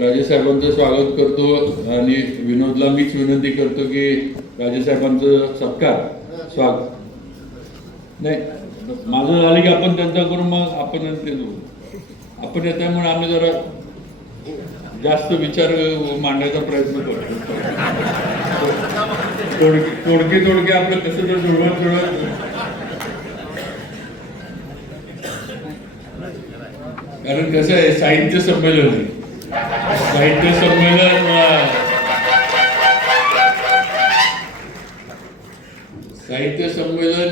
राजेसाहेबांचं स्वागत करतो आणि विनोदला मीच विनंती करतो की राजेसाहेबांचं सत्कार स्वागत नाही माझं झालं की आपण त्यांचा करून मग आपण आपण येत आहे म्हणून आम्ही जरा जास्त विचार मांडण्याचा प्रयत्न करतो. तोडके आपलं कसं तर जुळवत कारण कसं आहे साहित्य संमेलन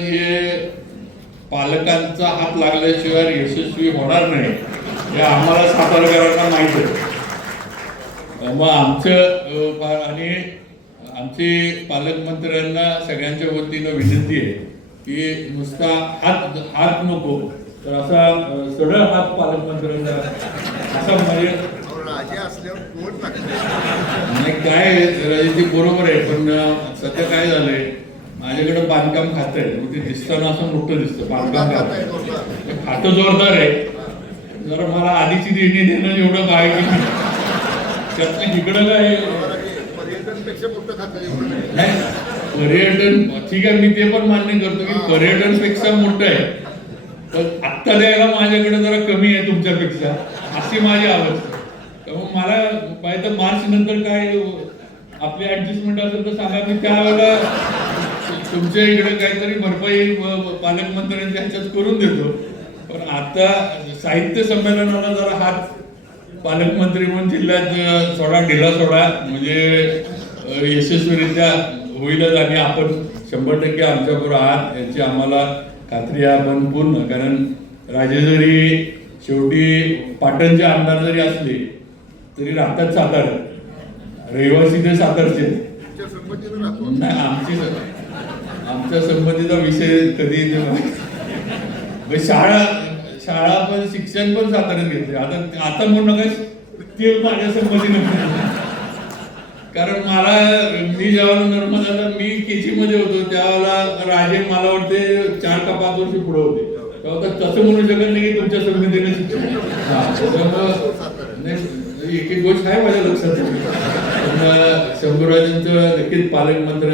हे पालकांचा हात लागल्याशिवाय यशस्वी होणार नाही हे आम्हाला सातारकरांना माहित आहे. मग आणि आमचे पालकमंत्र्यांना सगळ्यांच्या वतीनं विनंती आहे की नुसता हात नको तर असा सरळ हात पालकमंत्र्यांना असा म्हणजे नाही काय राजनीती बरोबर आहे पण सध्या काय झालंय माझ्याकडे बांधकाम खातं आहे ते दिसताना असं मोठं दिसतं बांधकाम खातं जोरदार आहे जरा मला आधीची देणी देणं एवढं काय की त्यातलं इकडं काय पर्यटन ठीक आहे मी ते पण मान्य करतो की पर्यटनपेक्षा मोठं आहे पण आत्ता द्यायला माझ्याकडे जरा कमी आहे तुमच्यापेक्षा अशी माझी अवस्था. त्यामुळे मला पाहिजे तर मार्च नंतर काय आपली ऍडजस्टमेंट असेल तर सांगा मी त्यावेळेला तुमच्या इकडे काहीतरी भरपाई पालकमंत्र्यांच्या ह्याच्यात करून देतो. पण आता साहित्य संमेलनाला जरा हात पालकमंत्री म्हणून जिल्ह्यात ढिला सोडा म्हणजे यशस्वीरित्या होईलच आणि आपण 100% आमच्याबरोबर आहात याची आम्हाला खात्री आहे. आपण पूर्ण कारण राजे जरी शेवटी पाटणचे आमदार जरी असले तरी राहतात सातारा रहिवासी ते सातारचे नाही आमच्या संमतीचा विषय कधी शाळा पण शिक्षण पण साताऱ्यात घेतले आता म्हणून नका ते माझ्या संमतीनं कारण मी जेव्हा नर्मदाला मी केजी मध्ये होतो त्यावेळेला राजे मला वाटते 4 का 5 वर्ष पुढे होते तेव्हा तसं म्हणू शकत नाही की तुमच्या संमतीने शिक्षण एक गोष्ट आहे माझ्या लक्षात शंभूराजांचं नक्कीच पालकमंत्री